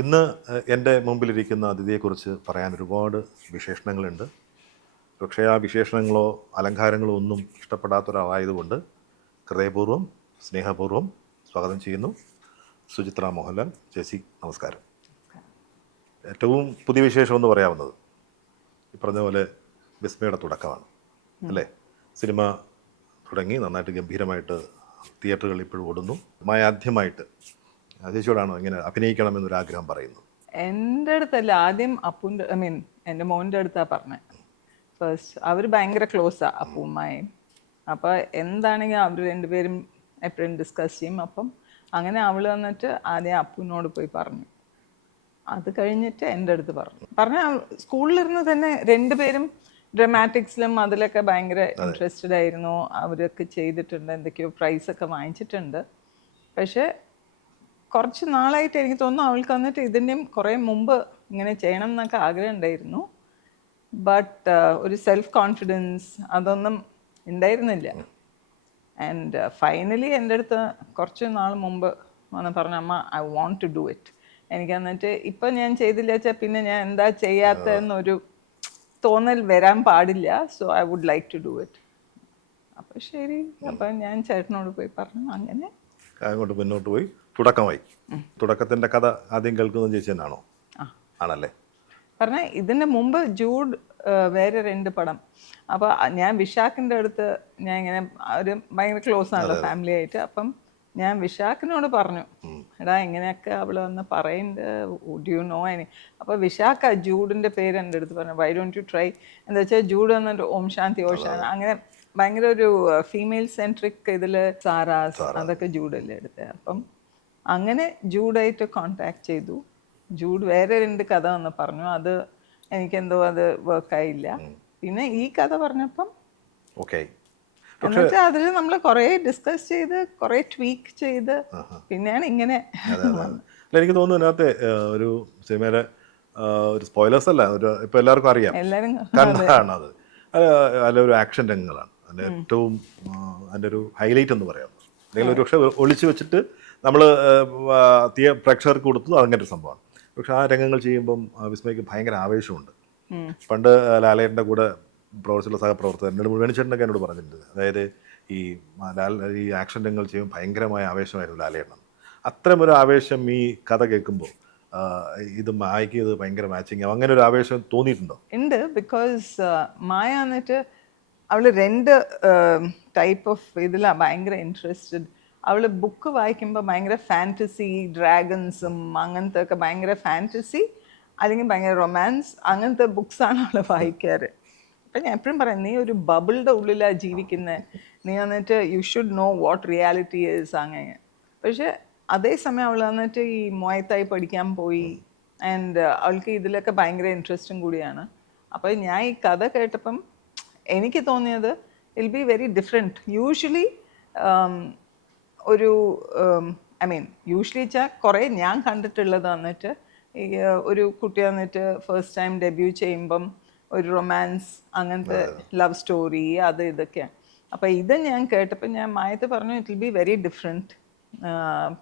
ഇന്ന് എൻ്റെ മുമ്പിലിരിക്കുന്ന അതിഥിയെക്കുറിച്ച് പറയാൻ ഒരുപാട് വിശേഷണങ്ങളുണ്ട്. പക്ഷേ ആ വിശേഷണങ്ങളോ അലങ്കാരങ്ങളോ ഒന്നും ഇഷ്ടപ്പെടാത്ത ഒരാളായതുകൊണ്ട് ഹൃദയപൂർവ്വം സ്നേഹപൂർവ്വം സ്വാഗതം ചെയ്യുന്നു. സുചിത്ര മോഹൻലാൽ ചേച്ചി, നമസ്കാരം. ഏറ്റവും പുതിയ വിശേഷമെന്ന് പറയാവുന്നത് ഈ പറഞ്ഞ പോലെ വിസ്മയുടെ തുടക്കമാണ് അല്ലേ? സിനിമ തുടങ്ങി നന്നായിട്ട് ഗംഭീരമായിട്ട് തിയേറ്ററുകളിൽ ഇപ്പോഴും ഓടുന്നു. ആദ്യമായിട്ട് ചേച്ചിയോടാണോ ഇങ്ങനെ അഭിനയിക്കണമെന്നൊരാഗ്രഹം പറയുന്നത്? എൻ്റെ അടുത്തല്ല, ആദ്യം അപ്പൂൻ്റെ എൻ്റെ മോൻ്റെ അടുത്താണ് പറഞ്ഞത്. ഫസ്റ്റ് അവർ ഭയങ്കര ക്ലോസാണ് അപ്പൂമ്മയും. അപ്പോൾ എന്താണെങ്കിലും അവർ രണ്ടുപേരും എപ്പോഴും ഡിസ്കസ് ചെയ്യും. അപ്പം അങ്ങനെ അവൾ വന്നിട്ട് ആദ്യം അപ്പൂനോട് പോയി പറഞ്ഞു. അത് കഴിഞ്ഞിട്ട് എൻ്റെ അടുത്ത് പറഞ്ഞ സ്കൂളിലിരുന്ന് തന്നെ രണ്ടുപേരും ഡ്രമാറ്റിക്സിലും അതിലൊക്കെ ഭയങ്കര ഇൻട്രസ്റ്റഡ് ആയിരുന്നു. അവരൊക്കെ ചെയ്തിട്ടുണ്ട്, എന്തൊക്കെയോ പ്രൈസൊക്കെ വാങ്ങിച്ചിട്ടുണ്ട്. പക്ഷേ കുറച്ച് നാളായിട്ട് എനിക്ക് തോന്നുന്നു അവൾക്ക് വന്നിട്ട് ഇതിൻ്റെയും കുറേ മുമ്പ് ഇങ്ങനെ ചെയ്യണം എന്നൊക്കെ ആഗ്രഹം ഉണ്ടായിരുന്നു. ബട്ട് ഒരു സെൽഫ് കോൺഫിഡൻസ് അതൊന്നും ഉണ്ടായിരുന്നില്ല. ആൻഡ് ഫൈനലി എൻ്റെ അടുത്ത് കുറച്ച് നാൾ മുമ്പ് വന്ന് പറഞ്ഞു, അമ്മ I want to do it. എനിക്ക് എന്നിട്ട് ഇപ്പം ഞാൻ ചെയ്തില്ല വെച്ചാൽ പിന്നെ ഞാൻ എന്താ ചെയ്യാത്തതെന്നൊരു തോന്നൽ വരാൻ പാടില്ല. So I would like to do it. അപ്പം ശരി, അപ്പം ഞാൻ ചേട്ടനോട് പോയി പറഞ്ഞു. അങ്ങനെ അങ്ങോട്ട് മുന്നോട്ട് പോയി തുടക്കമായി. തുടക്കത്തിൻ്റെ കഥ ആദ്യം കേൾക്കുന്നത് ചേച്ചി തന്നെയാണോ? ആണല്ലേ. പറഞ്ഞ ഇതിന് മുമ്പ് ജൂഡ് വേറെ 2 പടം. അപ്പോൾ ഞാൻ വിശാഖിൻ്റെ അടുത്ത് ഞാൻ ഇങ്ങനെ ഒരു ഭയങ്കര ക്ലോസ് ആണല്ലോ ഫാമിലി ആയിട്ട്. അപ്പം ഞാൻ വിശാഖിനോട് പറഞ്ഞു, എടാ ഇങ്ങനെയൊക്കെ അവൾ വന്ന് പറയുന്നുണ്ട്, വുഡ് യു നോ എനി. അപ്പോൾ വിശാഖ ജൂഡിൻ്റെ പേര് എൻ്റെ അടുത്ത് പറഞ്ഞു, വൈ ഡോണ്ട് യു ട്രൈ. എന്താ വെച്ചാൽ ജൂഡ് വന്നിട്ട് ഓം ശാന്തി അങ്ങനെ ഭയങ്കര ഒരു ഫീമെയിൽ സെൻട്രിക് ഇതിൽ സാറാസ് അതൊക്കെ ജൂഡല്ലേ എടുത്തത്. അപ്പം അങ്ങനെ ജൂഡായിട്ട് കോണ്ടാക്ട് ചെയ്തു. ജൂഡ് വേറെ 2 കഥ വന്ന് പറഞ്ഞു. അത് എനിക്കെന്തോ അത് വർക്കായില്ല. പിന്നെ ഈ കഥ പറഞ്ഞപ്പം എന്നിട്ട് അതിൽ നമ്മൾ കുറേ ഡിസ്കസ് ചെയ്ത് കുറേ ട്വീക്ക് ചെയ്ത് പിന്നെയാണ് ഇങ്ങനെ. എനിക്ക് തോന്നുന്നു ഇതിനകത്ത് ഒരു സിനിമയിലെ ഒരു സ്പോയിലേഴ്സ് അല്ല, ഒരു ഇപ്പം എല്ലാവർക്കും അറിയാം, എല്ലാവരും കണ്ടാണ് അത്. അല്ല, ഒരു ആക്ഷൻ രംഗങ്ങളാണ് അതിൻ്റെ ഏറ്റവും അതിൻ്റെ ഒരു ഹൈലൈറ്റ് എന്ന് പറയാം. അല്ലെങ്കിൽ ഒരു പക്ഷേ ഒളിച്ചു വെച്ചിട്ട് നമ്മൾ പ്രേക്ഷകർക്ക് കൊടുത്തു, അങ്ങനെ ഒരു സംഭവമാണ്. പക്ഷെ ആ രംഗങ്ങൾ ചെയ്യുമ്പം വിസ്മയ്ക്ക് ഭയങ്കര ആവേശമുണ്ട്. പണ്ട് ലാലേട്ടൻ്റെ കൂടെ പ്രവർത്തിച്ചുള്ള സഹപ്രവർത്തകർ എന്നോട് വേണിച്ചേട്ടനൊക്കെ എന്നോട് പറഞ്ഞിട്ടുണ്ട്. അതായത് ഈ ആക്ഷൻ രംഗങ്ങൾ ചെയ്യുമ്പോൾ ഭയങ്കരമായ ആവേശമായിരുന്നു ലാലേട്ടൻ. അത്തരമൊരു ആവേശം ഈ കഥ കേൾക്കുമ്പോൾ ഇത് മായക്ക് ഇത് ഭയങ്കര മാച്ചിങ് ആവും, അങ്ങനെ ഒരു ആവേശം തോന്നിയിട്ടുണ്ടോ? ഉണ്ട്. ബിക്കോസ് മായ എന്നിട്ട് അവൾ 2 ടൈപ്പ് ഓഫ് ഇതിലാണ് ഭയങ്കര ഇൻട്രസ്റ്റഡ്. അവൾ ബുക്ക് വായിക്കുമ്പോൾ ഭയങ്കര ഫാൻറ്റസി, ഡ്രാഗൺസും അങ്ങനത്തെ ഒക്കെ ഭയങ്കര ഫാൻറ്റസി അല്ലെങ്കിൽ ഭയങ്കര റൊമാൻസ് അങ്ങനത്തെ ബുക്സാണ് അവൾ വായിക്കാറ്. അപ്പം ഞാൻ എപ്പോഴും പറയാം, നീ ഒരു ബബിളുടെ ഉള്ളിലാണ് ജീവിക്കുന്നത്, നീ വന്നിട്ട് you should know what reality is അങ്ങനെ. പക്ഷെ അതേസമയം അവൾ വന്നിട്ട് ഈ മുയത്തായി പഠിക്കാൻ പോയി. ആൻഡ് അവൾക്ക് ഇതിലൊക്കെ ഭയങ്കര ഇൻട്രസ്റ്റും കൂടിയാണ്. അപ്പോൾ ഞാൻ ഈ കഥ കേട്ടപ്പം എനിക്ക് തോന്നിയത് will be very different. Usually ഒരു യൂഷ്വലി വെച്ചാൽ കുറേ ഞാൻ കണ്ടിട്ടുള്ളത് വന്നിട്ട് ഈ ഒരു കുട്ടി വന്നിട്ട് ഫസ്റ്റ് ടൈം ഡെബ്യൂ ചെയ്യുമ്പം ഒരു റൊമാൻസ് അങ്ങനത്തെ ലവ് സ്റ്റോറി അത് ഇതൊക്കെയാണ്. അപ്പോൾ ഇത് ഞാൻ കേട്ടപ്പോൾ ഞാൻ മായത്ത് പറഞ്ഞു, it will be very different.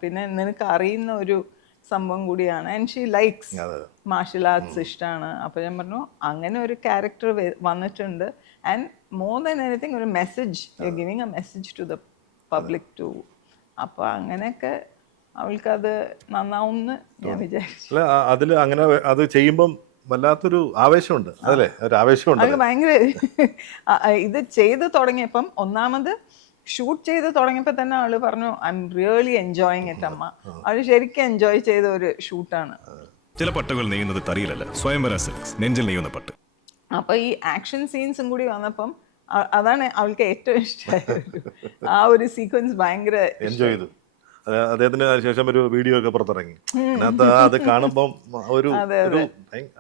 പിന്നെ നിനക്ക് അറിയുന്ന ഒരു സംഭവം കൂടിയാണ്. And she likes martial arts ഇഷ്ടമാണ്. അപ്പോൾ ഞാൻ പറഞ്ഞു അങ്ങനെ ഒരു ക്യാരക്ടർ വന്നിട്ടുണ്ട്. ആൻഡ് മോർ ദാൻ എനിത്തിങ് ഒരു message, you are giving a message to the public too. അപ്പോൾ അങ്ങനെയൊക്കെ അവൾക്കത് നന്നാവും എന്ന് ഞാൻ വിചാരിച്ചു. അല്ല, അതിൽ അങ്ങനെ അത് ചെയ്യുമ്പം വല്ലാത്തൊരു ആവേശമുണ്ട്, അതല്ലേ? ഒരു ആവേശമുണ്ട്. അത് ഭയങ്കര ഇത് ചെയ്ത് തുടങ്ങിയപ്പം ഒന്നാമത് ഷൂട്ട് ചെയ്ത് തുടങ്ങിയപ്പോൾ തന്നെ അവള് പറഞ്ഞു, I am really enjoying it അമ്മ. അവള് ശരിക്കും എൻജോയ് ചെയ്ത ഒരു ഷൂട്ടാണ്. ചില പട്ടുകൾ നെയ്യുന്നത് തറിയിലല്ല, സ്വയംവര സിൽക്സ്, നെഞ്ചിൽ നെയ്യുന്ന പട്ട്. അപ്പൊ ഈ ആക്ഷൻ സീൻസും കൂടി വന്നപ്പം അതാണ് അവൾക്ക് ഏറ്റവും ഇഷ്ടമായത്. ആ ഒരു സീക്വൻസ് ഭയങ്കര എൻജോയ് ചെയ്തു. അദ്ദേഹത്തിന് ശേഷം ഒരു വീഡിയോ ഒക്കെ പുറത്തിറങ്ങി. അതിനകത്ത് അത് കാണുമ്പം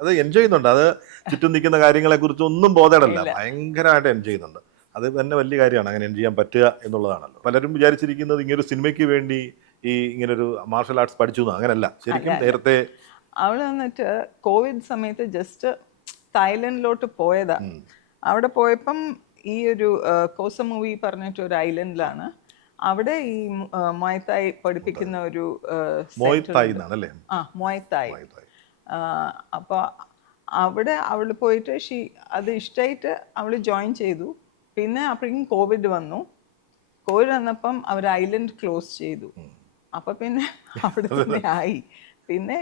അത് എൻജോയ് ചെയ്യുന്നുണ്ട്. അത് ചുറ്റും നിൽക്കുന്ന കാര്യങ്ങളെ കുറിച്ച് ഒന്നും ബോധേടല്ല, ഭയങ്കരമായിട്ട് എൻജോയ് ചെയ്യുന്നുണ്ട്. അത് തന്നെ വലിയ കാര്യമാണ്, അങ്ങനെ എൻജോയ് ചെയ്യാൻ പറ്റുക എന്നുള്ളതാണല്ലോ. പലരും വിചാരിച്ചിരിക്കുന്നത് ഇങ്ങനൊരു സിനിമയ്ക്ക് വേണ്ടി ഈ ഇങ്ങനൊരു മാർഷൽ ആർട്സ് പഠിച്ചു, അങ്ങനെയല്ല. ശരിക്കും നേരത്തെ അവള് വന്നിട്ട് കോവിഡ് സമയത്ത് ജസ്റ്റ് തായ്ലൻഡിലോട്ട് പോയതാ. അവിടെ പോയപ്പം ഈ ഒരു കോസ മൂവി പറഞ്ഞിട്ട് ഒരു ഐലൻഡിലാണ്. അവിടെ ഈ മൊയ്ത്തായി പഠിപ്പിക്കുന്ന ഒരു മോയ്തായ് എന്നാണ് അല്ലേ? മൊയ്ത്തായ്. അപ്പോൾ അവിടെ അവൾ പോയിട്ട് അത് ഇഷ്ടമായിട്ട് അവൾ ജോയിൻ ചെയ്തു. പിന്നെ അപ്പോഴേക്കും കോവിഡ് വന്നു. കോവിഡ് വന്നപ്പം അവർ ഐലൻഡ് ക്ലോസ് ചെയ്തു. അപ്പൊ പിന്നെ അവിടെ തന്നെ ആയി. പിന്നെ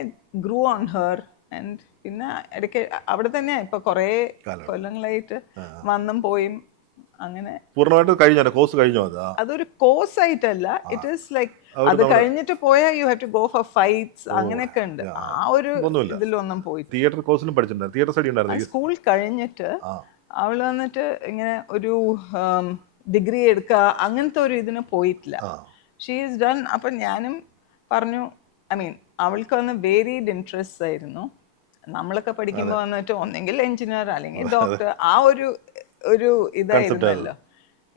ഗ്രൂ ഓൺ ഹെർ ആൻഡ് പിന്നെ ഇടയ്ക്ക് അവിടെ തന്നെ ഇപ്പൊ കുറേ കൊല്ലങ്ങളായിട്ട് വന്നും പോയും അങ്ങനെ. പൂർണ്ണമായിട്ട് കഴിഞ്ഞോ കോഴ്സ്? കഴിഞ്ഞോ? അതൊരു കോഴ്സ് ആയിട്ടല്ല, ഇറ്റ് ഈസ് ലൈക്ക് അത് കഴിഞ്ഞിട്ട് പോയാൽ you have to go for fights അങ്ങനെയൊക്കെ ഉണ്ട്. ആ ഒരു ഇതിലൊന്നും പോയി. തിയേറ്റർ കോഴ്സിലും പഠിച്ചിട്ടുണ്ട്, തിയേറ്റർ സ്റ്റഡി ഉണ്ടായിരുന്നു. സ്കൂൾ കഴിഞ്ഞിട്ട് അവൾ വന്നിട്ട് ഇങ്ങനെ ഒരു ഡിഗ്രി എടുക്കുക അങ്ങനത്തെ ഒരു ഇതിന് പോയിട്ടില്ല. She is done. അപ്പം ഞാനും പറഞ്ഞു, ഐ മീൻ അവൾക്ക് വന്ന് വേരിയഡ് ഇൻട്രസ്റ്റ് ആയിരുന്നു. നമ്മളൊക്കെ പഠിക്കുമ്പോൾ വന്നിട്ട് ഒന്നെങ്കിൽ എഞ്ചിനീയർ അല്ലെങ്കിൽ ഡോക്ടർ, ആ ഒരു ഇതായിരുന്നല്ലോ.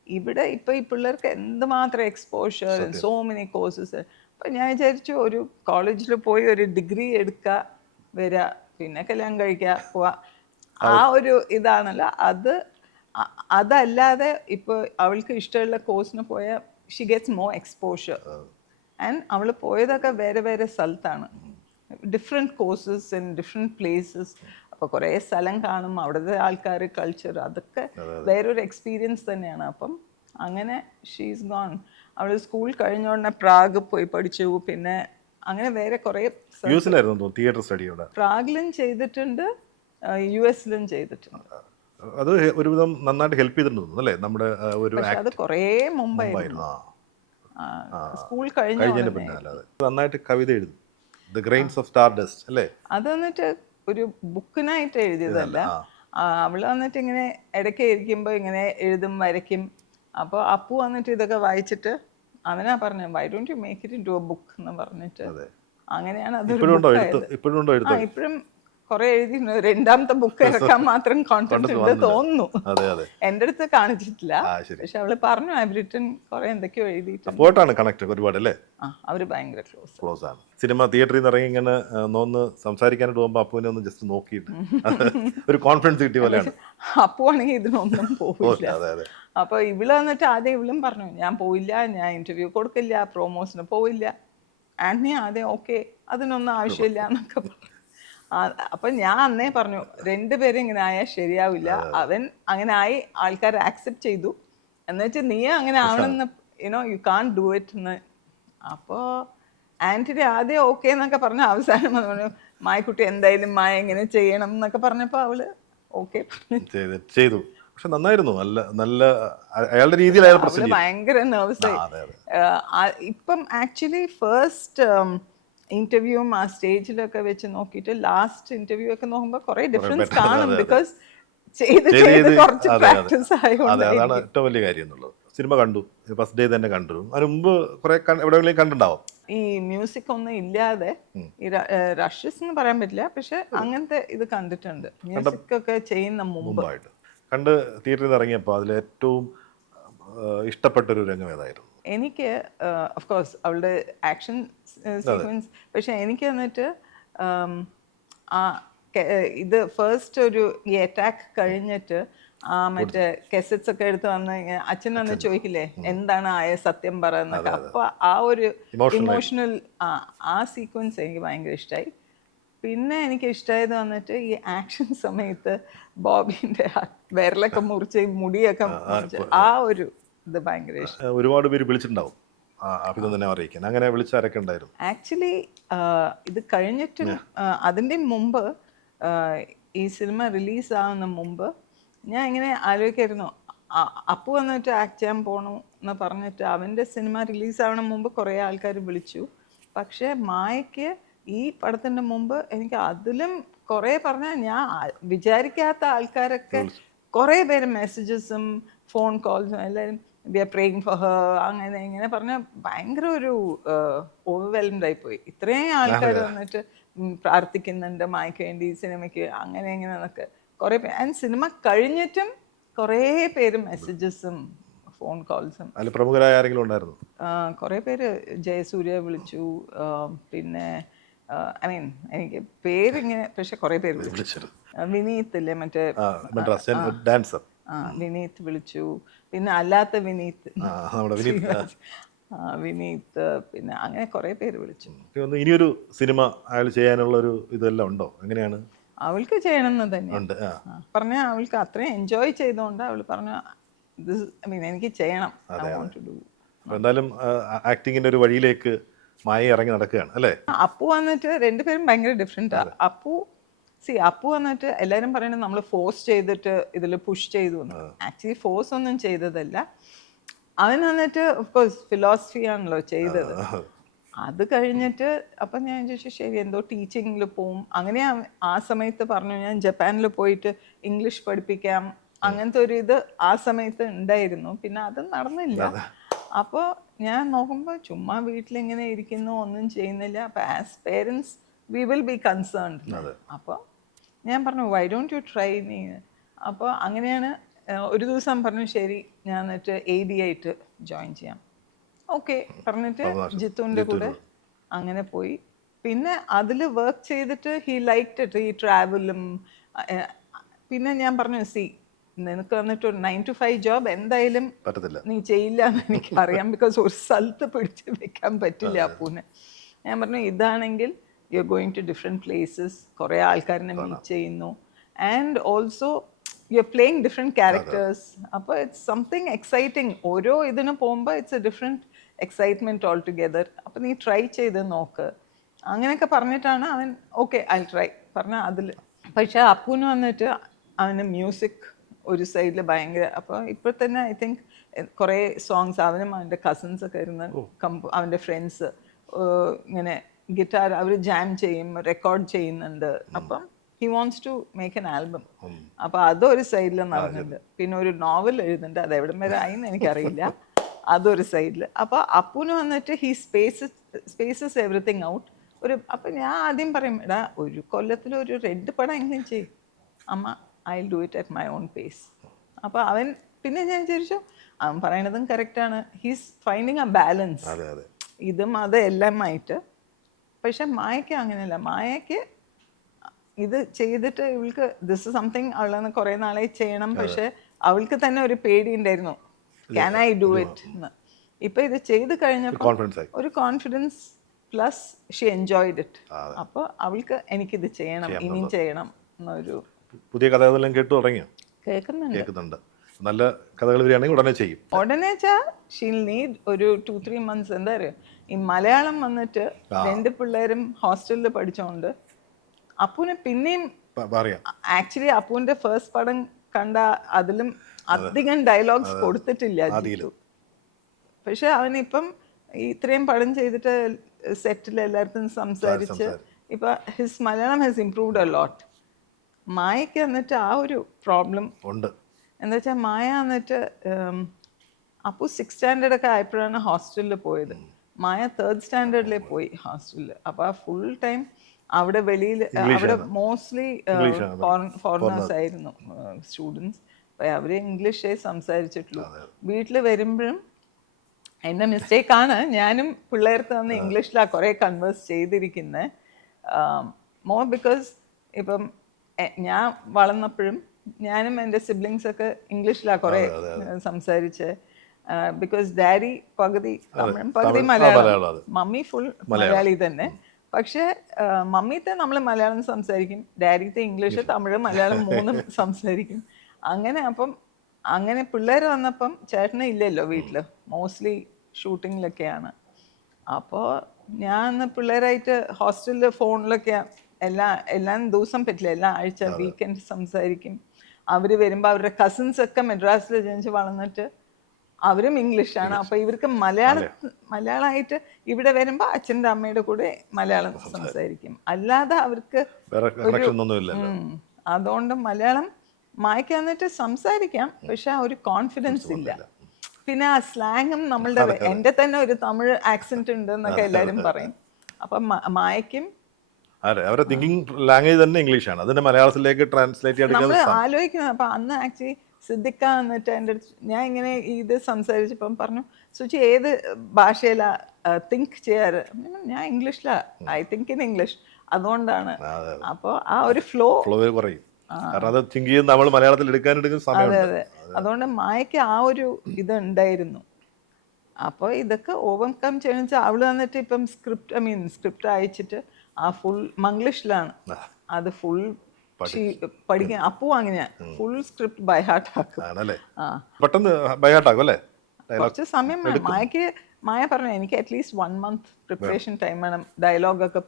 ഇവിടെ ഇപ്പൊ ഈ പിള്ളേർക്ക് എന്തുമാത്രം എക്സ്പോഷർ, സോ മെനി കോഴ്സസ്. അപ്പൊ ഞാൻ വിചാരിച്ചു ഒരു കോളേജിൽ പോയി ഒരു ഡിഗ്രി എടുക്കുക, വരിക, പിന്നെ കല്യാണം കഴിക്കുക, പോവാ, ആ ഒരു ഇതാണല്ലോ. അതല്ലാതെ ഇപ്പൊ അവൾക്ക് ഇഷ്ടമുള്ള കോഴ്സിന് പോയാൽ she gets more exposure. And അവൾ പോയതൊക്കെ വേറെ വേറെ സ്ഥലത്താണ്, different courses in different places. അപ്പോൾ കുറേ സ്ഥലം കാണും, അവിടുത്തെ ആൾക്കാർ, കൾച്ചർ, അതൊക്കെ വേറൊരു എക്സ്പീരിയൻസ് തന്നെയാണ്. അപ്പം അങ്ങനെ ഷീസ് ഗോൺ. അവൾ സ്കൂൾ കഴിഞ്ഞ ഉടനെ പ്രാഗ് പോയി പഠിച്ചു. പിന്നെ അങ്ങനെ വേറെ കുറേ തിയേറ്റർ സ്റ്റഡി പ്രാഗിലും ചെയ്തിട്ടുണ്ട്, US-ലും ചെയ്തിട്ടുണ്ട്. അത് ഒരുവിധം നന്നായിട്ട് ഹെൽപ്പ് ചെയ്തിട്ടുണ്ട് അല്ലേ നമ്മുടെ ഒരു. അത് കുറേ മുമ്പായിരുന്നു, സ്കൂൾ കഴിഞ്ഞ പിന്നാലെ. നന്നായിട്ട് കവിത എഴുതും, ദ ഗ്രെയിൻസ് ഓഫ് സ്റ്റാർഡസ്റ്റ് അല്ലേ? അത് വന്നിട്ട് ഒരു ബുക്കിനായിട്ട് എഴുതിയതല്ല. അവള് വന്നിട്ട് ഇങ്ങനെ ഇടയ്ക്ക് ഇരിക്കുമ്പോൾ ഇങ്ങനെ എഴുതും, വരയ്ക്കും. അപ്പോൾ അപ്പു വന്നിട്ട് ഇതൊക്കെ വായിച്ചിട്ട് അവനാ പറഞ്ഞു, why don't you make it into A book എന്ന് പറഞ്ഞിട്ട്. അങ്ങനെയാണ് അതൊരു ഇപ്പോഴും കുറെ എഴുതി. രണ്ടാമത്തെ ബുക്ക് ഇറക്കാൻ മാത്രം കോൺഫിഡൻസ് ഉണ്ട് തോന്നുന്നു. എന്റെ അടുത്ത് കാണിച്ചിട്ടില്ല, പക്ഷെ അവള് പറഞ്ഞു ഐ റിട്ടൺ കുറെ എന്തൊക്കെയോ എഴുതിയിട്ടുണ്ട്. ഒരുപാട് അല്ലേ? അവര് ഭയങ്കര ക്ലോസ് ആണ്. സിനിമ തിയേറ്ററിൽ നിന്ന് ഇറങ്ങി ഇങ്ങനെ ഒന്ന് സംസാരിക്കാനായിട്ട് പോകുമ്പോൾ അപ്പുവിനെ ഒന്ന് ജസ്റ്റ് നോക്കിയിട്ട് ഒരു കോൺഫിഡൻസ് കിട്ടിയ പോലെയാണ്. അപ്പു ആണെങ്കിൽ ഇതിനൊന്നും പോവില്ല. അപ്പൊ ഇവള് വന്നിട്ട് ആദ്യം ഇവളും പറഞ്ഞു, ഞാൻ പോയില്ല, ഞാൻ ഇന്റർവ്യൂ കൊടുക്കില്ല, പ്രൊമോഷന് പോവില്ല. ആന്റണി ആദ്യം ഓക്കെ, അതിനൊന്നും ആവശ്യമില്ല എന്നൊക്കെ പറഞ്ഞു. അപ്പൊ ഞാൻ അന്നേ പറഞ്ഞു, രണ്ടുപേരും ഇങ്ങനെ ആയാൽ ശരിയാവില്ല. അവൻ അങ്ങനെ ആയി, ആൾക്കാർ ആക്സെപ്റ്റ് ചെയ്തു, എന്നുവെച്ചാൽ നീ അങ്ങനെ ആവണമെന്ന്, യു കാൺ ഡു ഇറ്റ് എന്ന്. അപ്പോൾ ആന്റണി ആദ്യം ഓക്കെ എന്നൊക്കെ പറഞ്ഞു. അവസാനം പറഞ്ഞു, മായക്കുട്ടി എന്തായാലും മായ ഇങ്ങനെ ചെയ്യണം എന്നൊക്കെ പറഞ്ഞപ്പോൾ അവള് ഓക്കെ ചെയ്തു. പക്ഷെ നന്നായിരുന്നു, നല്ല അയാളുടെ രീതിയിലായിരുന്നു. ഭയങ്കര നെർവസ് ആയി. ഇപ്പം ആക്ച്വലി ഫസ്റ്റ് ഇന്റർവ്യൂവും ആ സ്റ്റേജിലൊക്കെ വെച്ച് നോക്കിയിട്ട് ലാസ്റ്റ് ഇന്റർവ്യൂ ഒക്കെ നോക്കുമ്പോൾ കുറെ ഡിഫറൻസ് കാണും. ബിക്കോസ് ചെയ്ത് കുറച്ച് പ്രാക്ടീസ് ആയതുകൊണ്ട്. അതാണ് ഏറ്റവും വലിയ കാര്യം എന്നുള്ളത്. സിനിമ കണ്ടു, ഫസ്റ്റ് ഡേ തന്നെ കണ്ടു. അതിന് മുമ്പ് കുറെ എവിടെയെങ്കിലും കണ്ടിട്ടുണ്ടാവും. ഈ മ്യൂസിക് ഒന്നും ഇല്ലാതെ ഈ റഷസ് എന്ന് പറയാൻ പറ്റില്ല, പക്ഷെ അങ്ങനത്തെ ഇത് കണ്ടിട്ടുണ്ട്. മ്യൂസിക് ഒക്കെ ചെയ്യുന്ന മുമ്പായിട്ട് കണ്ട് തിയേറ്ററിൽ നിന്ന് ഇറങ്ങിയപ്പോൾ അതിൽ ഏറ്റവും ഇഷ്ടപ്പെട്ടൊരു രംഗം ഏതായിരുന്നു? എനിക്ക് ഓഫ് കോഴ്സ് അവളുടെ ആക്ഷൻ സീക്വൻസ്. പക്ഷെ എനിക്ക് വന്നിട്ട് ഇത് ഫസ്റ്റ് ഒരു ഈ അറ്റാക്ക് കഴിഞ്ഞിട്ട് മറ്റേ കെസറ്റ്സ് ഒക്കെ എടുത്ത് വന്ന് അച്ഛൻ വന്ന് ചോദിക്കില്ലേ എന്താണ് ആയ സത്യം പറയുന്നൊക്കെ. അപ്പൊ ആ ഒരു ഇമോഷണൽ ആ സീക്വൻസ് എനിക്ക് ഭയങ്കര ഇഷ്ടമായി. പിന്നെ എനിക്ക് ഇഷ്ടമായത് വന്നിട്ട് ഈ ആക്ഷൻ സമയത്ത് ബോബിന്റെ വിരലൊക്കെ മുറിച്ച് മുടിയൊക്കെ മുറിച്ച് ആ ഒരു ഇത് ഭയങ്കര ഇഷ്ടം. ഒരുപാട് പേര് വിളിച്ചിട്ടുണ്ടാവും അഭിനന്ദനം അറിയിക്കാൻ. അങ്ങനെ വിളിച്ചാരൊക്കെ ഉണ്ടായിരുന്നു? ആക്ച്വലി ഇത് കഴിഞ്ഞിട്ടും അതിൻ്റെ മുമ്പ് ഈ സിനിമ റിലീസ് ആവുന്ന മുമ്പ് ഞാൻ ഇങ്ങനെ ആലോചിക്കായിരുന്നു, അപ്പു വന്നിട്ട് ആക്ട് ചെയ്യാൻ പോകണു എന്ന് പറഞ്ഞിട്ട് അവൻ്റെ സിനിമ റിലീസ് ആവണ മുമ്പ് കുറേ ആൾക്കാർ വിളിച്ചു. പക്ഷേ മായയ്ക്ക് ഈ പടത്തിൻ്റെ മുമ്പ് എനിക്ക് അതിലും കുറേ പറഞ്ഞാൽ ഞാൻ വിചാരിക്കാത്ത ആൾക്കാരൊക്കെ കുറേ പേര് മെസ്സേജസും ഫോൺ കോൾസും എല്ലാവരും we are praying for her അങ്ങനെ ഇങ്ങനെ പറഞ്ഞാൽ ഭയങ്കര ഒരു ഓവർവെൽംഡ് ആയിപ്പോയി. ഇത്രയും ആൾക്കാർ വന്നിട്ട് പ്രാർത്ഥിക്കുന്നുണ്ട് മായ്ക്ക് വേണ്ടി, സിനിമയ്ക്ക് അങ്ങനെ എങ്ങനെയെന്നൊക്കെ കുറേ പേര്. ആൻഡ് സിനിമ കഴിഞ്ഞിട്ടും കുറേ പേര് മെസ്സേജസും ഫോൺ കോൾസും. അതിൽ പ്രമുഖരായ ആരെങ്കിലും ഉണ്ടായിരുന്നു? കുറേ പേര് ജയസൂര്യ വിളിച്ചു. പിന്നെ ഐ മീൻ എനിക്ക് പേരിങ്ങനെ, പക്ഷെ കുറേ പേര് വിളിച്ചു. വിനീത് ഇല്ലേ മറ്റേ ഡാൻസർ, വിനീത് വിളിച്ചു. പിന്നെ അല്ലാത്ത വിനീത് വിനീത്, പിന്നെ അങ്ങനെ കുറേ പേര് വിളിച്ചു. എനിക്ക് തോന്നുന്നു ഇനിയൊരു സിനിമ അയാൾ ചെയ്യാനുള്ള ഒരു ഇതെല്ലാം ഉണ്ടോ? എങ്ങനെയാണ്? അവൾക്ക് ചെയ്യണമെന്ന് തന്നെയാണ് ഉണ്ട്. പറഞ്ഞ, അവൾക്ക് അത്രയും എൻജോയ് ചെയ്തുകൊണ്ട് അവൾ പറഞ്ഞു എനിക്ക് ചെയ്യണം, I want to do. അപ്പോൾ എന്തായാലും ആക്ടിങ്ങിൻ്റെ ഒരു വഴിയിലേക്ക് മായി ഇറങ്ങി നടക്കുകയാണ് അല്ലേ? അപ്പു വന്നിട്ട് രണ്ടുപേരും ഭയങ്കര ഡിഫറെൻ്റ്. അപ്പു വന്നിട്ട് എല്ലാവരും പറയുന്നത് നമ്മൾ ഫോഴ്സ് ചെയ്തിട്ട് ഇതിൽ പുഷ് ചെയ്തു. ആക്ച്വലി ഫോഴ്സ് ഒന്നും ചെയ്തതല്ല. അവൻ വന്നിട്ട് ഓഫ്കോഴ്സ് ഫിലോസഫി ആണല്ലോ ചെയ്തത്. അത് കഴിഞ്ഞിട്ട് അപ്പം ഞാൻ ചോദിച്ചു ശരി എന്തോ ടീച്ചിങ്ങിൽ പോവും. അങ്ങനെ ആ സമയത്ത് പറഞ്ഞു ഞാൻ ജപ്പാനിൽ പോയിട്ട് ഇംഗ്ലീഷ് പഠിപ്പിക്കാം, അങ്ങനത്തെ ഒരു ഇത് ആ സമയത്ത് ഉണ്ടായിരുന്നു. പിന്നെ അത് നടന്നില്ല. അപ്പോൾ ഞാൻ നോക്കുമ്പോൾ ചുമ്മാ വീട്ടിലിങ്ങനെ ഇരിക്കുന്നു, ഒന്നും ചെയ്യുന്നില്ല. അപ്പോൾ as parents we will be concerned. അപ്പോൾ ഞാൻ പറഞ്ഞു വൈ ഡോണ്ട് യു ട്രൈ നീ. അപ്പോൾ അങ്ങനെയാണ് ഒരു ദിവസം പറഞ്ഞു ശരി ഞാൻ എന്നിട്ട് AD ആയിട്ട് ജോയിൻ ചെയ്യാം. ഓക്കെ പറഞ്ഞിട്ട് ജിത്തുവിൻ്റെ കൂടെ അങ്ങനെ പോയി. പിന്നെ അതിൽ വർക്ക് ചെയ്തിട്ട് ഹി ലൈക്ഡ് ഇറ്റ്, ഈ ട്രാവലും. പിന്നെ ഞാൻ പറഞ്ഞു നിനക്ക് വന്നിട്ട് ഒരു 9 to 5 ജോബ് എന്തായാലും നീ ചെയ്യില്ല എന്ന് എനിക്കറിയാം. ബിക്കോസ് ഒരു സ്ഥലത്ത് പിടിച്ച് വെക്കാൻ പറ്റില്ല അപ്പൂനെ. ഞാൻ പറഞ്ഞു ഇതാണെങ്കിൽ you are going to different places, കുറേ ആൾക്കാരിനെ മീറ്റ് ചെയ്യുന്നു, and also you are playing different characters. അപ്പോൾ ഇറ്റ്സ് സംതിങ് എക്സൈറ്റിംഗ്. ഓരോ ഇതിന് പോകുമ്പോൾ it's a different excitement all together. അപ്പോൾ നീ ട്രൈ ചെയ്ത് നോക്ക് അങ്ങനെയൊക്കെ പറഞ്ഞിട്ടാണ് അവൻ ഓക്കെ ഐ ട്രൈ പറഞ്ഞ അതിൽ. പക്ഷേ അപ്പൂന് വന്നിട്ട് അവന് മ്യൂസിക് ഒരു സൈഡിൽ ഭയങ്കര. അപ്പോൾ ഇപ്പോൾ തന്നെ ഐ തിങ്ക് കുറേ സോങ്സ് അവനും അവൻ്റെ കസിൻസൊക്കെ ഇരുന്ന് അവൻ്റെ ഫ്രണ്ട്സ് ഇങ്ങനെ ഗിറ്റാർ അവർ ജാം ചെയ്യും, റെക്കോർഡ് ചെയ്യുന്നുണ്ട്. അപ്പം he wants to make an album. അപ്പോൾ അതൊരു സൈഡിൽ നടന്നുണ്ട്. പിന്നെ ഒരു നോവൽ എഴുതുന്നുണ്ട്, അത് എവിടം വരെ ആയിന്ന് എനിക്കറിയില്ല. അതൊരു സൈഡിൽ. അപ്പോൾ അപ്പൂന് വന്നിട്ട് ഹി സ്പേസസ് എവറിത്തിങ് ഔട്ട്. അപ്പം ഞാൻ ആദ്യം പറയും എടാ ഒരു കൊല്ലത്തിൽ ഒരു 2 പടം എങ്കിലും ചെയ്യും അമ്മ, I do it at my own pace. അപ്പോൾ അവൻ പിന്നെ ഞാൻ വിചാരിച്ചു അവൻ പറയണതും കറക്റ്റാണ്. ഹീസ് ഫൈൻഡിങ് എ ബാലൻസ്, ഇതും അത് എല്ലാമായിട്ട്. പക്ഷെ മായയ്ക്ക് അങ്ങനെയല്ല. മായയ്ക്ക് ഇത് ചെയ്തിട്ട് ഇവൾക്ക് ദിസ് സംതിങ് അവളെന്ന് കുറേ നാളെ ചെയ്യണം. പക്ഷെ അവൾക്ക് തന്നെ ഒരു പേടി ഉണ്ടായിരുന്നു, ക്യാൻ ഐ ഡു ഇറ്റ് എന്ന്. ഇപ്പം ഇത് ചെയ്ത് കഴിഞ്ഞപ്പോൾ ഒരു confidence plus she enjoyed it. അപ്പോൾ അവൾക്ക് എനിക്കിത് ചെയ്യണം, ഇനിയും ചെയ്യണം എന്നൊരു. പുതിയ കഥകളെല്ലാം കേട്ടു തുടങ്ങിയോ? കേൾക്കുന്നുണ്ട്. നല്ല കഥകൾ വരികയാണെങ്കിൽ ഉടനെ ചെയ്യും. ഉടനെ വെച്ചാൽ ഷീൽ നീഡ് ഒരു 2-3 months. എന്താ പറയുക, ഈ മലയാളം വന്നിട്ട് 2 പിള്ളേരും ഹോസ്റ്റലിൽ പഠിച്ചോണ്ട് അപ്പൂനെ പിന്നെയും ആക്ച്വലി അപ്പൂന്റെ ഫസ്റ്റ് പടം കണ്ട അതിലും അധികം ഡയലോഗ്സ് കൊടുത്തിട്ടില്ല ജിത്തു. പക്ഷെ അവനിപ്പം ഇത്രയും പടം ചെയ്തിട്ട് സെറ്റിൽ എല്ലാവർക്കും സംസാരിച്ച് ഇപ്പൊ his Malayalam has improved a lot. മായയ്ക്ക് എന്നിട്ട് ആ ഒരു പ്രോബ്ലം ഉണ്ട്. എന്താ വെച്ചാൽ മായ എന്നിട്ട് അപ്പു 6th സ്റ്റാൻഡേർഡ് ഒക്കെ ആയപ്പോഴാണ് ഹോസ്റ്റലിൽ പോയത്. മായ 3rd സ്റ്റാൻഡേർഡിലേ പോയി ഹോസ്റ്റലിൽ. അപ്പോൾ ആ ഫുൾ ടൈം അവിടെ വെളിയിൽ അവിടെ മോസ്റ്റ്ലി ഫോറിനേഴ്സ് ആയിരുന്നു സ്റ്റുഡൻസ്. അപ്പം അവർ ഇംഗ്ലീഷേ സംസാരിച്ചിട്ടുള്ളൂ. വീട്ടിൽ വരുമ്പോഴും എൻ്റെ മിസ്റ്റേക്കാണ്, ഞാനും പിള്ളേർക്ക് വന്ന് ഇംഗ്ലീഷിലാണ് കുറേ കൺവേഴ്സ് ചെയ്തിരിക്കുന്നത്. മോർ ബിക്കോസ് ഇപ്പം ഞാൻ വളർന്നപ്പോഴും ഞാനും എൻ്റെ സിബ്ലിങ്സൊക്കെ ഇംഗ്ലീഷിലാണ് കുറേ സംസാരിച്ച്. ബിക്കോസ് ഡാഡി പകുതി തമിഴും പകുതി മലയാളം, മമ്മി ഫുൾ മലയാളി തന്നെ. പക്ഷേ മമ്മീത്തെ നമ്മൾ മലയാളം സംസാരിക്കും, ഡാഡിത്തെ ഇംഗ്ലീഷ് തമിഴ് മലയാളം 3ഉം സംസാരിക്കും. അങ്ങനെ അപ്പം അങ്ങനെ പിള്ളേർ വന്നപ്പം ചേട്ടനെ ഇല്ലല്ലോ വീട്ടിൽ, മോസ്റ്റ്ലി ഷൂട്ടിങ്ങിലൊക്കെയാണ്. അപ്പോൾ ഞാൻ പിള്ളേരായിട്ട് ഹോസ്റ്റലിൽ ഫോണിലൊക്കെ എല്ലാ ദിവസം പറ്റില്ല, എല്ലാ ആഴ്ച വീക്കെൻഡ് സംസാരിക്കും. അവർ വരുമ്പോൾ അവരുടെ കസിൻസൊക്കെ മെഡ്രാസിൽ ജനിച്ച് വളർന്നിട്ട് അവരും ഇംഗ്ലീഷാണ്. അപ്പോൾ ഇവർക്ക് മലയാളമായിട്ട് ഇവിടെ വരുമ്പോൾ അച്ഛൻ്റെ അമ്മയുടെ കൂടെ മലയാളം സംസാരിക്കും. അല്ലാതെ അവർക്ക് അതുകൊണ്ട് മലയാളം മായ്ക്ക് വന്നിട്ട് സംസാരിക്കാം, പക്ഷെ ആ ഒരു കോൺഫിഡൻസ് ഇല്ല. പിന്നെ ആ സ്ലാങ്ങും നമ്മളുടെ എൻ്റെ തന്നെ ഒരു തമിഴ് ആക്സെന്റ് ഉണ്ട് എന്നൊക്കെ എല്ലാവരും പറയും. അപ്പം മായ്ക്കും അവരുടെ തിങ്കിങ് ലാംഗ്വേജ് തന്നെ ഇംഗ്ലീഷാണ്, അതിന്റെ മലയാളത്തിലേക്ക് ട്രാൻസ്ലേറ്റ് ചെയ്യാൻ നമ്മൾ ആലോചിക്കുന്നത്. അപ്പം അന്ന് ആക്ച്വലി സിദ്ദിഖ എന്നിട്ട് എൻ്റെ അടുത്ത് ഞാൻ ഇങ്ങനെ ഇത് സംസാരിച്ചപ്പം പറഞ്ഞു സുചി ഏത് ഭാഷയിലാണ് തിങ്ക് ചെയ്യാറ്? ഞാൻ ഇംഗ്ലീഷിലാണ്, ഐ തിങ്ക് ഇൻ ഇംഗ്ലീഷ്. അതുകൊണ്ടാണ്. അപ്പോൾ ആ ഒരു ഫ്ലോ കുറയും. കാരണം അത് തിങ്ക് ചെയ്ത് നമ്മൾ മലയാളത്തിൽ എടുക്കാൻ സമയം. അതെ. അതുകൊണ്ട് മായയ്ക്ക് ആ ഒരു ഇത് ഉണ്ടായിരുന്നു. അപ്പോൾ ഇതൊക്കെ ഓവർകം ചെയ്യണമെന്ന് വെച്ചാൽ അവള് വന്നിട്ട് ഇപ്പം സ്ക്രിപ്റ്റ് അയച്ചിട്ട് ആ ഫുൾ മംഗ്ലീഷിലാണ് അത് ഫുൾ പഠിക്കാൻ. അപ്പു അങ്ങനെയാ, ഫുൾ സ്ക്രിപ്റ്റ് ബൈ ഹാർട്ട് ആക്കും. ആണല്ലേ, ആ പെട്ടെന്ന് ബൈഹാർട്ടാക്കും അല്ലേ? കുറച്ച് സമയം മായ പറഞ്ഞു എനിക്ക് അറ്റ്ലീസ്റ്റ് 1 month പ്രിപ്പറേഷൻ ടൈം വേണം ഡയലോഗൊക്കെ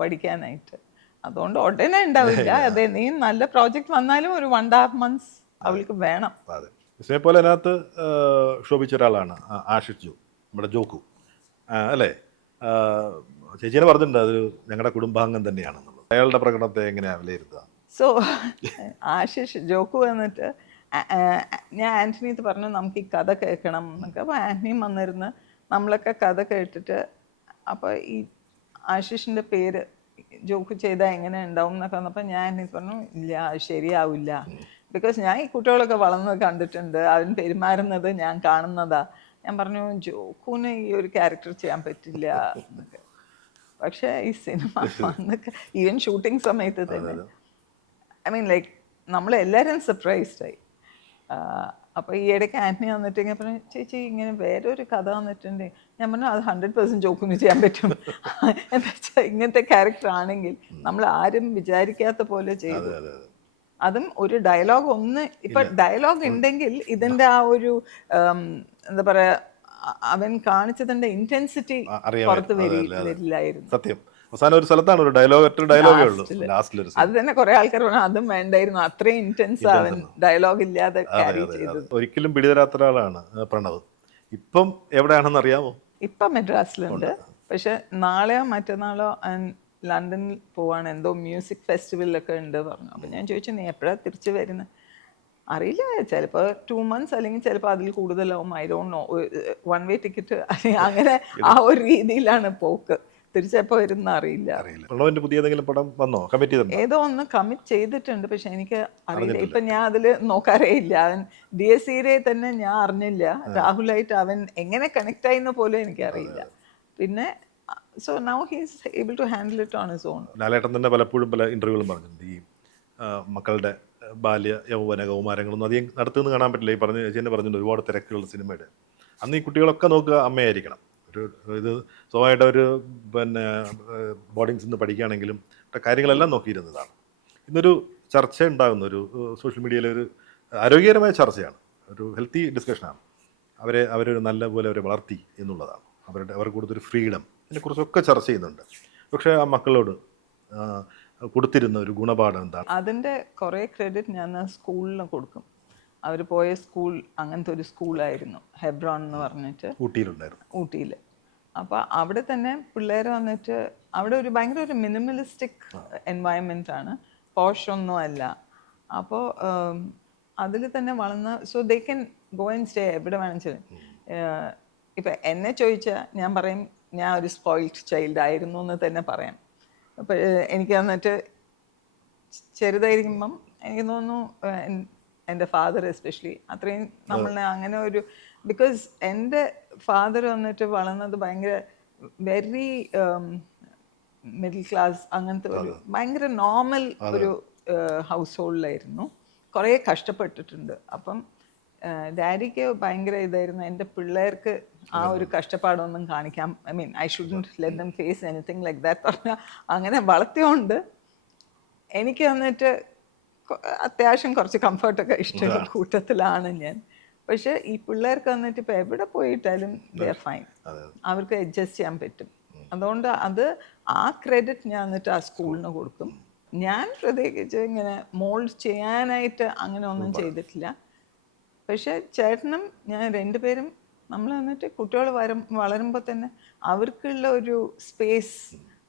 പഠിക്കാനായിട്ട്. അതുകൊണ്ട് ഉടനെ ഉണ്ടാവില്ല. അതെ, നീ നല്ല പ്രോജക്റ്റ് വന്നാലും ഒരു 1.5 months അവൾക്ക് വേണം. അതെ, ഇസ്മയെ പോലെ അതിനകത്ത് ശോഭിച്ച ഒരാളാണ് ആഷിഷ് ജോ, നമ്മുടെ ജോക്കു അല്ലേ? ചേച്ചീനെ പറഞ്ഞിട്ടുണ്ട് അതൊരു ഞങ്ങളുടെ കുടുംബാംഗം തന്നെയാണെന്നുള്ളത്. അയാളുടെ പ്രകടനത്തെ എങ്ങനെയാണ് വിലയിരുത്തുക? സോ ആശിഷ് ജോക്കു വന്നിട്ട് ഞാൻ ആൻ്റണിത്ത് പറഞ്ഞു നമുക്ക് ഈ കഥ കേൾക്കണം എന്നൊക്കെ. അപ്പോൾ ആൻ്റണിയും വന്നിരുന്ന് നമ്മളൊക്കെ കഥ കേട്ടിട്ട്, അപ്പോൾ ഈ ആശിഷിൻ്റെ പേര് ജോക്ക് ചെയ്താൽ എങ്ങനെ ഉണ്ടാവും എന്നൊക്കെ വന്നപ്പോൾ ഞാൻ ആൻ്റണി പറഞ്ഞു ഇല്ല ശരിയാവില്ല, ബിക്കോസ് ഞാൻ ഈ കുട്ടികളൊക്കെ വളർന്നത് കണ്ടിട്ടുണ്ട്, അവൻ പെരുമാറുന്നത് ഞാൻ കാണുന്നതാ. ഞാൻ പറഞ്ഞു ജോക്കുവിന് ഈ ഒരു ക്യാരക്ടർ ചെയ്യാൻ പറ്റില്ല എന്നൊക്കെ. പക്ഷേ ഈ സിനിമ വന്നൊക്കെ ഈവൻ ഷൂട്ടിംഗ് സമയത്ത് തന്നെ ഐ മീൻ ലൈക്ക് നമ്മളെല്ലാവരും സർപ്രൈസ്ഡായി. അപ്പോൾ ഈ ഇടയ്ക്ക് ആൻ്റണി വന്നിട്ട് ഇങ്ങനെ പറഞ്ഞു ചേച്ചി ഇങ്ങനെ വേറൊരു കഥ വന്നിട്ടുണ്ട്. ഞാൻ പറഞ്ഞു അത് 100% ജോക്കിന് ചെയ്യാൻ പറ്റും. എന്താ വെച്ചാൽ ഇങ്ങനത്തെ ക്യാരക്ടർ ആണെങ്കിൽ നമ്മൾ ആരും വിചാരിക്കാത്ത പോലെ ചെയ്തു. അതും ഒരു ഡയലോഗ് ഇപ്പൊ ഡയലോഗ് ഉണ്ടെങ്കിൽ ഇതിന്റെ ആ ഒരു എന്താ പറയാ അവൻ കാണിച്ചതിന്റെ ഇന്റൻസിറ്റി പുറത്ത് വരില്ലായിരുന്നു. സത്യം, അവസാനം ഒരു സ്ഥലത്താണ് ഒരു ഡയലോഗേ ഉള്ളൂ ലാസ്റ്റിൽ. അത് തന്നെ കുറെ ആൾക്കാർ പറഞ്ഞു അതും വേണ്ടായിരുന്നു, അത്രയും ഇന്റൻസ് അവൻ ഡയലോഗ് ഇല്ലാതെ ക്യാരി ചെയ്തത്. ഒരിക്കലും പിടിതരാത്ത ഒരാളാണ് പ്രണവ്. ഇപ്പം എവിടെയാണെന്ന് അറിയാമോ? ഇപ്പം മെഡ്രാസിലുണ്ട്. പക്ഷെ നാളെയോ മറ്റന്നാളോ ലണ്ടനിൽ പോവാണ്, എന്തോ മ്യൂസിക് ഫെസ്റ്റിവലിലൊക്കെ ഉണ്ട് പറഞ്ഞു. അപ്പം ഞാൻ ചോദിച്ചു നീ എപ്പോഴാണ് തിരിച്ചു വരുന്നത്? അറിയില്ല, ചിലപ്പോൾ 2 months അല്ലെങ്കിൽ ചിലപ്പോൾ അതിൽ കൂടുതലാവും. I don't know. 1 way ticket അങ്ങനെ ആ ഒരു രീതിയിലാണ് പോക്ക്. തിരിച്ചെപ്പോൾ വരുന്ന അറിയില്ല. പുതിയ ഏതെങ്കിലും പടം വന്നോ? കമ്മിറ്റ് ചെയ്തിട്ടുണ്ടോ? ഏതോ ഒന്ന് കമ്മിറ്റ് ചെയ്തിട്ടുണ്ട്, പക്ഷെ എനിക്ക് അറിയില്ല. ഇപ്പം ഞാൻ അതിൽ നോക്കാറേ ഇല്ല. അവൻ DSCരെ തന്നെ ഞാൻ അറിഞ്ഞില്ല. രാഹുലായിട്ട് അവൻ എങ്ങനെ കണക്ട് ആയിന്ന് പോലും എനിക്കറിയില്ല. പിന്നെ so now he's able to handle it on his own. Lalettan തന്നെ പലപ്പോഴും പല ഇന്റർവ്യൂകളും പറഞ്ഞിട്ടുണ്ട് ഈ മക്കളുടെ ബാല്യ യൗവന കൗമാരങ്ങളൊന്നും അധികം നടത്തുമെന്ന് കാണാൻ പറ്റില്ല. ഈ ചേച്ചി പറഞ്ഞിട്ടുണ്ട് ഒരുപാട് തിരക്കുള്ള സിനിമയുടെ. അന്ന് ഈ കുട്ടികളൊക്കെ നോക്കുക അമ്മയായിരിക്കണം. ഇത് സ്വന്തമായിട്ട് ഒരു പിന്നെ ബോർഡിങ്സിൽ നിന്ന് പഠിക്കുകയാണെങ്കിലും കാര്യങ്ങളെല്ലാം നോക്കിയിരുന്നതാണ്. ഇന്നൊരു ചർച്ച ഉണ്ടാകുന്ന ഒരു സോഷ്യൽ മീഡിയയിലെ ഒരു ആരോഗ്യകരമായ ചർച്ചയാണ്, ഒരു ഹെൽത്തി ഡിസ്കഷനാണ്. അവരൊരു നല്ല പോലെ അവരെ വളർത്തി എന്നുള്ളതാണ്. അവർക്ക് കൊടുത്തൊരു ഫ്രീഡം, ഇതിനെക്കുറിച്ചൊക്കെ ചർച്ച ചെയ്യുന്നുണ്ട്. പക്ഷേ ആ മക്കളോട് കൊടുത്തിരുന്ന ഒരു ഗുണപാഠം എന്താണ്? അതിൻ്റെ കുറേ ക്രെഡിറ്റ് ഞാൻ സ്കൂളിന് കൊടുക്കും. അവർ പോയ സ്കൂൾ അങ്ങനത്തെ ഒരു സ്കൂളായിരുന്നു, ഹെബ്രോൺ എന്ന് പറഞ്ഞിട്ട് ഊട്ടിയിൽ. അപ്പോൾ അവിടെ തന്നെ പിള്ളേർ വന്നിട്ട് അവിടെ ഒരു ഭയങ്കര ഒരു മിനിമലിസ്റ്റിക് എൻവയൺമെൻ്റ് ആണ്, പോഷ് ഒന്നും അല്ല. അപ്പോൾ അതിൽ തന്നെ വളർന്ന so they can go and stay എവിടെ വേണമെങ്കിലും. ഇപ്പം എന്നെ ചോദിച്ചാൽ ഞാൻ പറയും ഞാൻ ഒരു സ്പോയിൽഡ് ചൈൽഡ് ആയിരുന്നു എന്ന് തന്നെ പറയാം. അപ്പോൾ എനിക്ക് വന്നിട്ട് ചെറുതായിരിക്കുമ്പം എനിക്ക് തോന്നുന്നു എൻ്റെ ഫാദർ എസ്പെഷ്യലി അത്രയും നമ്മളെ അങ്ങനെ ഒരു, ബിക്കോസ് എൻ്റെ ഫാദർ വന്നിട്ട് വളർന്നത് ഭയങ്കര വെരി മിഡിൽ ക്ലാസ് അങ്ങനത്തെ ഒരു ഭയങ്കര നോർമൽ ഒരു ഹൗസ് ഹോൾഡിലായിരുന്നു. കുറേ കഷ്ടപ്പെട്ടിട്ടുണ്ട്. അപ്പം ഡാഡിക്ക് ഭയങ്കര ഇതായിരുന്നു എൻ്റെ പിള്ളേർക്ക് ആ ഒരു കഷ്ടപ്പാടൊന്നും കാണിക്കാം, I mean I shouldn't let them face anything like that പറഞ്ഞാൽ അങ്ങനെ വളർത്തിയോണ്ട് എനിക്ക് വന്നിട്ട് അത്യാവശ്യം കുറച്ച് കംഫർട്ടൊക്കെ ഇഷ്ടമുള്ള കൂട്ടത്തിലാണ് ഞാൻ. പക്ഷെ ഈ പിള്ളേർക്ക് വന്നിട്ട് ഇപ്പം എവിടെ പോയിട്ടാലും ദേ ആർ ഫൈൻ, അവർക്ക് അഡ്ജസ്റ്റ് ചെയ്യാൻ പറ്റും. അതുകൊണ്ട് ആ ക്രെഡിറ്റ് ഞാൻ വന്നിട്ട് ആ സ്കൂളിന് കൊടുക്കും. ഞാൻ പ്രത്യേകിച്ച് ഇങ്ങനെ മോൾഡ് ചെയ്യാനായിട്ട് അങ്ങനെ ഒന്നും ചെയ്തിട്ടില്ല. പക്ഷെ ചേട്ടനും ഞാൻ രണ്ടുപേരും നമ്മൾ വന്നിട്ട് കുട്ടികൾ വളരുമ്പോൾ തന്നെ അവർക്കുള്ള ഒരു സ്പേസ്,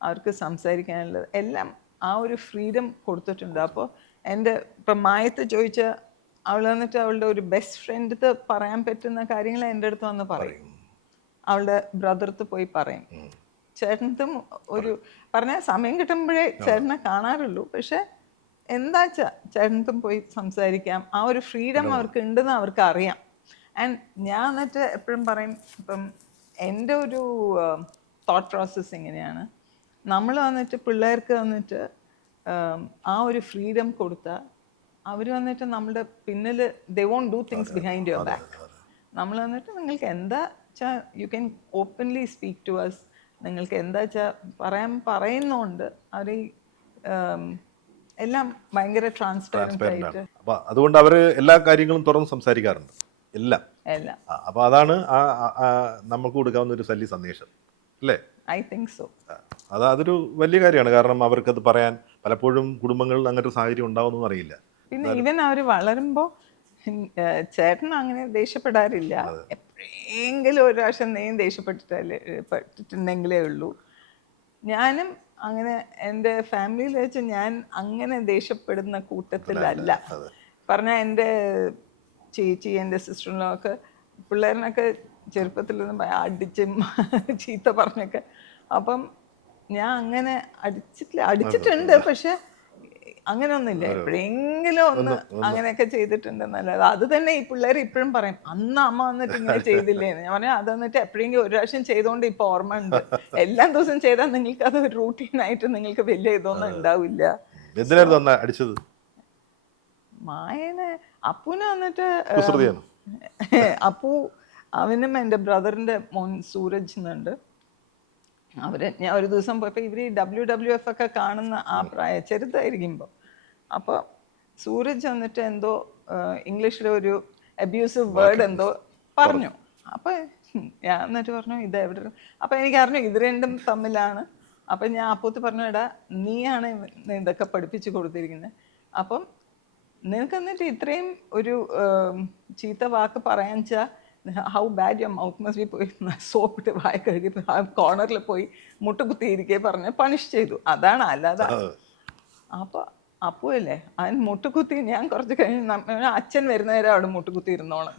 അവർക്ക് സംസാരിക്കാനുള്ളത് എല്ലാം ആ ഒരു ഫ്രീഡം കൊടുത്തിട്ടുണ്ട്. അപ്പോൾ എൻ്റെ ഇപ്പം മായത്ത് ചോദിച്ച അവൾ വന്നിട്ട് അവളുടെ ഒരു ബെസ്റ്റ് ഫ്രണ്ട് പറയാൻ പറ്റുന്ന കാര്യങ്ങൾ എൻ്റെ അടുത്ത് വന്ന് പറയും, അവളുടെ ബ്രദർത്ത് പോയി പറയും. ചേട്ടനത്തും ഒരു പറഞ്ഞാൽ സമയം കിട്ടുമ്പോഴേ ചേട്ടനെ കാണാറുള്ളൂ. പക്ഷെ എന്താ വെച്ചാൽ ചേട്ടനത്തും പോയി സംസാരിക്കാം, ആ ഒരു ഫ്രീഡം അവർക്ക് ഉണ്ടെന്ന് അവർക്ക് അറിയാം. ആൻഡ് ഞാൻ എന്നിട്ട് എപ്പോഴും പറയും, ഇപ്പം എൻ്റെ ഒരു തോട്ട് പ്രോസസ്സ് ഇങ്ങനെയാണ്, നമ്മൾ വന്നിട്ട് പിള്ളേർക്ക് വന്നിട്ട് ആ ഒരു ഫ്രീഡം കൊടുത്താൽ അവർ വന്നിട്ട് നമ്മളുടെ പിന്നിൽ they won't do things behind your back. നമ്മൾ വന്നിട്ട് നിങ്ങൾക്ക് എന്താ വെച്ചാൽ you can openly speak to us. നിങ്ങൾക്ക് എന്താ വെച്ചാൽ പറയുന്നുണ്ട്. അവർ എല്ലാം ഭയങ്കര ട്രാൻസ്പെറൻ്റ് ആയിട്ട് അപ്പൊ അതുകൊണ്ട് അവര് എല്ലാ കാര്യങ്ങളും തുറന്ന് സംസാരിക്കാറുണ്ട്, എല്ലാം. എല്ലാം. അപ്പൊ അതാണ് നമുക്ക് കൊടുക്കാവുന്ന ഒരു വലിയ സന്ദേശം അല്ലേ? I think so. അതൊരു വലിയ കാര്യമാണ്. കാരണം അവർക്കത് പറയാൻ പലപ്പോഴും കുടുംബങ്ങളിൽ അങ്ങനത്തെ സാഹചര്യം ഉണ്ടാവുമെന്നൊന്നും അറിയില്ല. പിന്നെ ഈവൻ അവർ വളരുമ്പോൾ ചേട്ടൻ അങ്ങനെ ദേഷ്യപ്പെടാറില്ല. എപ്പോഴെങ്കിലും ഒരു പ്രാവശ്യം ദേഷ്യപ്പെട്ടിട്ടുണ്ടെങ്കിലേ ഉള്ളൂ. ഞാനും അങ്ങനെ എൻ്റെ ഫാമിലിയിൽ വെച്ച് ഞാൻ അങ്ങനെ ദേഷ്യപ്പെടുന്ന കൂട്ടത്തിലല്ല. പറഞ്ഞാൽ എൻ്റെ ചേച്ചി, എൻ്റെ സിസ്റ്ററിനോ ഒക്കെ പിള്ളേരിനൊക്കെ ചെറുപ്പത്തിൽ നിന്ന് അടിച്ചും ചീത്ത പറഞ്ഞൊക്കെ. അപ്പം ഞാൻ അങ്ങനെ അടിച്ചിട്ടുണ്ട്, പക്ഷെ അങ്ങനെയൊന്നുമില്ല. എപ്പോഴെങ്കിലും ഒന്ന് അങ്ങനെയൊക്കെ ചെയ്തിട്ടുണ്ടെന്നല്ലാതെ. അത് തന്നെ ഈ പിള്ളേർ ഇപ്പോഴും പറയും, അന്ന് അമ്മ വന്നിട്ട് ഇങ്ങനെ ചെയ്തില്ലേന്ന്. ഞാൻ പറഞ്ഞാൽ അത് വന്നിട്ട് എപ്പോഴെങ്കിലും ഒരു പ്രാവശ്യം ചെയ്തുകൊണ്ട് ഇപ്പൊ ഓർമ്മ ഉണ്ട്. എല്ലാ ദിവസവും ചെയ്താൽ നിങ്ങൾക്ക് അത് ഒരു റൂട്ടീനായിട്ട് നിങ്ങൾക്ക് വലിയ ഇതൊന്നും ഉണ്ടാവില്ല. എന്തിനായിരുന്നു അടിച്ചത്? മായനെ അപ്പുനെ വന്നിട്ട് അപ്പു, അവനും എൻ്റെ ബ്രദറിൻ്റെ മോൻ സൂരജ് എന്നുണ്ട്. ഞാൻ ഒരു ദിവസം പോയപ്പോൾ ഇവർ WWF ഒക്കെ കാണുന്ന ആ പ്രായം ചെറുതായിരിക്കുമ്പോൾ, അപ്പോൾ സൂരജ് വന്നിട്ട് എന്തോ ഇംഗ്ലീഷിലെ ഒരു അബ്യൂസീവ് വേർഡ് എന്തോ പറഞ്ഞു. അപ്പോൾ ഞാൻ എന്നിട്ട് പറഞ്ഞു ഇത് എവിടെ. അപ്പോൾ എനിക്കറിഞ്ഞു ഇത് രണ്ടും തമ്മിലാണ്. അപ്പം ഞാൻ അപ്പൂത്ത് പറഞ്ഞു, എടാ നീയാണ് ഇതൊക്കെ പഠിപ്പിച്ചു കൊടുത്തിരിക്കുന്നത്. അപ്പം നിനക്ക് എന്നിട്ട് ഇത്രയും ഒരു ചീത്ത വാക്ക് പറയാൻ വെച്ചാൽ how bad your mouth must be. പോയി സോപ്പിട്ട് വായ കഴുകി കോർണറിൽ പോയി മുട്ടുകുത്തിയിരിക്കെ പറഞ്ഞ് പണിഷ് ചെയ്തു. അതാണ്, അല്ലാതെ. അപ്പോൾ അപ്പുവല്ലേ അതിന് മുട്ടുകുത്തി. ഞാൻ കുറച്ച് കഴിഞ്ഞ് അച്ഛൻ വരുന്നവരെ അവിടെ മുട്ടുകുത്തി ഇരുന്നോണം.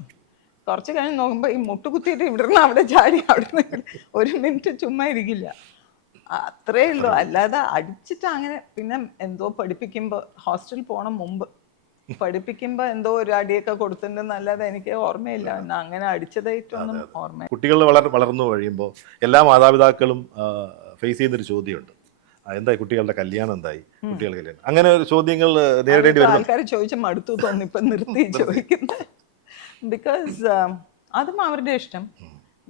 കുറച്ച് കഴിഞ്ഞ് നോക്കുമ്പോൾ ഈ മുട്ടുകുത്തിയിട്ട് ഇവിടെ നിന്ന് അവിടെ ചാടി അവിടെ നിന്ന് ഒരു മിനിറ്റ് ചുമ്മാ ഇരിക്കില്ല. അത്രേ ഉള്ളൂ. അല്ലാതെ അടിച്ചിട്ട് അങ്ങനെ. പിന്നെ എന്തോ പഠിപ്പിക്കുമ്പോൾ ഹോസ്റ്റലിൽ പോകണം മുമ്പ് പഠിപ്പിക്കുമ്പോൾ എന്തോ ഒരു അടിയൊക്കെ കൊടുത്തിട്ടുണ്ടെന്നല്ലാതെ എനിക്ക് ഓർമ്മയില്ല. അങ്ങനെ അടിച്ചതായിട്ടൊന്നും ഓർമ്മ. കുട്ടികൾ വളർന്നു കഴിയുമ്പോൾ എല്ലാ മാതാപിതാക്കളും ഫേസ് ചെയ്യുന്നൊരു ചോദ്യമുണ്ട്, എന്തായി കുട്ടികളുടെ കല്യാണം, എന്തായി കുട്ടികളുടെ കല്യാണം, അങ്ങനെ ഒരു ചോദ്യങ്ങൾ നേരിടേണ്ടി വരും. ആൾക്കാർ ചോദിച്ച മടുത്തു തോന്നി ഇപ്പം നിർത്തി ചോദിക്കുന്നത്. ബിക്കോസ് അതും അവരുടെ ഇഷ്ടം.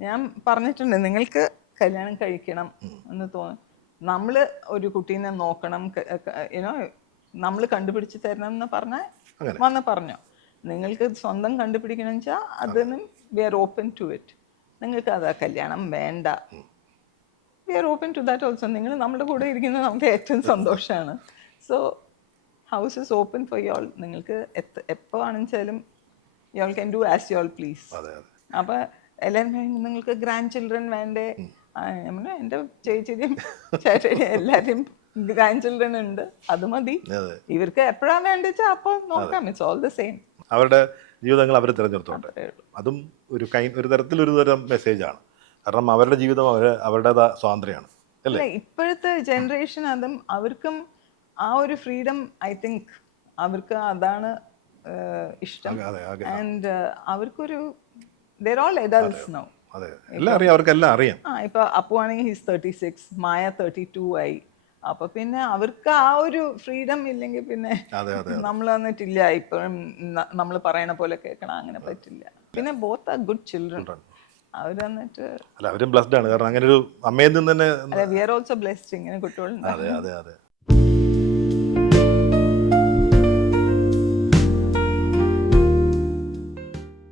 ഞാൻ പറഞ്ഞിട്ടുണ്ട്, നിങ്ങൾക്ക് കല്യാണം കഴിക്കണം എന്ന് തോന്നും, നമ്മൾ ഒരു കുട്ടീനെ നോക്കണം, യുനോ നമ്മൾ കണ്ടുപിടിച്ച് തരണം എന്ന് പറഞ്ഞാൽ വന്ന് പറഞ്ഞോ. നിങ്ങൾക്ക് സ്വന്തം കണ്ടുപിടിക്കണം വെച്ചാൽ അതിനും we are open to it. നിങ്ങൾക്ക് അതാ കല്യാണം വേണ്ട, we are open to that also. നിങ്ങൾ നമ്മുടെ കൂടെ ഇരിക്കുന്നത് നമുക്ക് ഏറ്റവും സന്തോഷമാണ്. So house is open for y'all. നിങ്ങൾക്ക് എപ്പോൾ ആണെന്നുവെച്ചാലും y'all can do as y'all please. അപ്പം എല്ലാവരും നിങ്ങൾക്ക് ഗ്രാൻഡ് ചിൽഡ്രൻ വേണ്ടേ? എൻ്റെ ചേച്ചിയുടെയും ചേട്ടയുടെയും എല്ലാവരെയും ഗ്രാൻഡ് ചിൽഡ്രൻ ഉണ്ട്, അത് മതി. ഇവർക്ക് എപ്പോഴാണ് വേണ്ടിച്ചാൽ അപ്പോൾ നോക്കാം. It's all the same. അവരുടെ ജീവിതങ്ങൾ അവർ തിരഞ്ഞെടുത്തോട്ടെ. അതും ഒരു തരം മെസ്സേജാണ്. കാരണം അവരുടെ ജീവിതം അവരുടേതാ സ്വാതന്ത്ര്യമാണ് അല്ലേ? ഇപ്പോഴത്തെ ജനറേഷൻ അതും അവർക്കും ആ ഒരു ഫ്രീഡം, ഐ തിങ്ക് അവർക്ക് അതാണ് ഇഷ്ടം. ആൻഡ് അവർക്കൊരു they're all adults now. എല്ലാം അറിയാം, അവർക്കെല്ലാം അറിയാം. ഇപ്പൊ അപ്പു ആണെങ്കിൽ ഹിസ് 36, മായ 32 ആയി. അപ്പൊ പിന്നെ അവർക്ക് ആ ഒരു ഫ്രീഡം ഇല്ലെങ്കിൽ പിന്നെ നമ്മൾ വന്നിട്ടില്ല ഇപ്പോഴും നമ്മൾ പറയണ പോലെ കേൾക്കണം, അങ്ങനെ പറ്റില്ല. പിന്നെ ബോത്ത് ആർ ഗുഡ് ചിൽഡ്രൻ. അവർ വന്നിട്ട് അവരും ബ്ലെസ്ഡ് ആണ്. കാരണം അങ്ങനെ ഒരു അമ്മയിൽ നിന്ന് തന്നെ വി ആർ ഓൾസോ ബ്ലെസ്ഡ് ഇങ്ങനെ കുട്ടികളുണ്ട്.